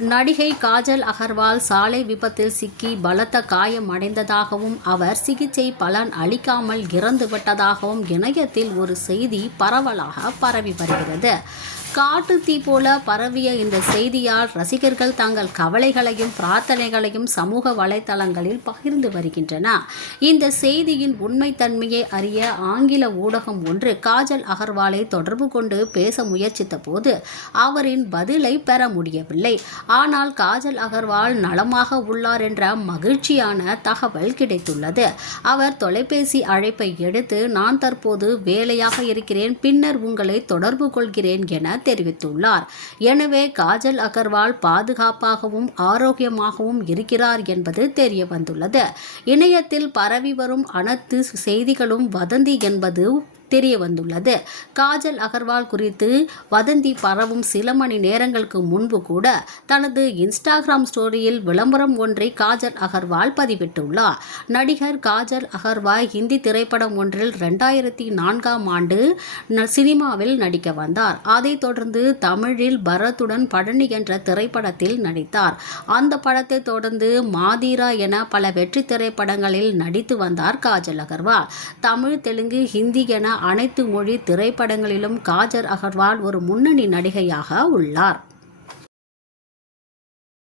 நடிகை காஜல் அகர்வால் சாலை விபத்தில் சிக்கி பலத்த காயம் அடைந்ததாகவும் அவர் சிகிச்சை பலன் அளிக்காமல் இறந்துவிட்டதாகவும் இணையத்தில் ஒரு செய்தி பரவலாக பரவி வருகிறது. காட்டு தீ போல பரவிய இந்த செய்தியால் ரசிகர்கள் தங்கள் கவலைகளையும் பிரார்த்தனைகளையும் சமூக வலைத்தளங்களில் பகிர்ந்து வருகின்றன. இந்த செய்தியின் உண்மைத்தன்மையை அறிய ஆங்கில ஊடகம் ஒன்று காஜல் அகர்வாலை தொடர்பு கொண்டு பேச முயற்சித்த போது அவரின் பதிலை பெற முடியவில்லை. ஆனால் காஜல் அகர்வால் நலமாக உள்ளார் என்ற மகிழ்ச்சியான தகவல் கிடைத்துள்ளது. அவர் தொலைபேசி அழைப்பை எடுத்து நான் தற்போது வேலையாக இருக்கிறேன் பின்னர் உங்களை தொடர்பு கொள்கிறேன் என தெரிவித்துள்ளார். எனவே காஜல் அகர்வால் பாதுகாப்பாகவும் ஆரோக்கியமாகவும் இருக்கிறார் என்பது தெரிய வந்துள்ளது இணையத்தில் பரவி வரும் அனைத்து செய்திகளும் வதந்தி என்பது தெரிய வந்துள்ளது காஜல் அகர்வால் குறித்து வதந்தி பரவும் சில மணி நேரங்களுக்கு முன்பு கூட தனது இன்ஸ்டாகிராம் ஸ்டோரியில் விளம்பரம் ஒன்றை காஜல் அகர்வால் பதிவிட்டுள்ளார். நடிகர் காஜல் அகர்வால் ஹிந்தி திரைப்படம் ஒன்றில் ரெண்டாயிரத்தி நான்காம் ஆண்டு ந- சினிமாவில் நடிக்க வந்தார். அதைத் தொடர்ந்து தமிழில் பரத்துடன் பழனி என்ற திரைப்படத்தில் நடித்தார். அந்த படத்தை தொடர்ந்து மாதிரா என பல வெற்றி திரைப்படங்களில் நடித்து வந்தார் காஜல் அகர்வால். தமிழ் தெலுங்கு ஹிந்தி என அனைத்து மொழி திரைப்படங்களிலும் காஜர் அகர்வால் ஒரு முன்னணி நடிகையாக உள்ளார்.